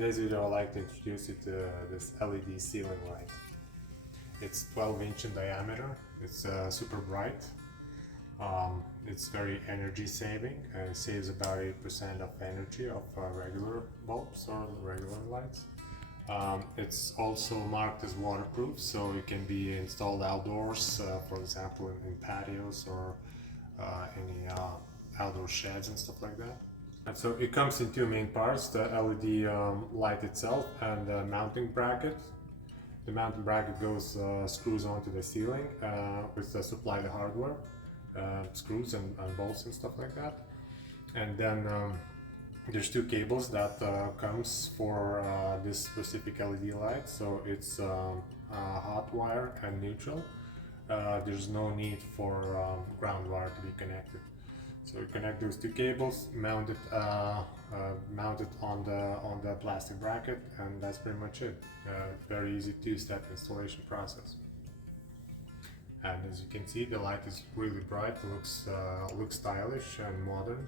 today's video I'd like to introduce you to this LED ceiling light. It's 12-inch in diameter, it's super bright, it's very energy saving, and it saves about 8% of energy of regular bulbs or regular lights. It's also marked as waterproof, so it can be installed outdoors, for example in patios or any outdoor sheds and stuff like that. And so it comes in two main parts, the LED light itself and the mounting bracket. The mounting bracket goes screws onto the ceiling with the supplied hardware, screws and bolts and stuff like that. And then there's two cables that comes for this specific LED light. So it's hot wire and neutral. There's no need for ground wire to be connected. So you connect those two cables, mount it on the plastic bracket, and that's pretty much it. Very easy two-step installation process. And as you can see, the light is really bright. It looks stylish and modern.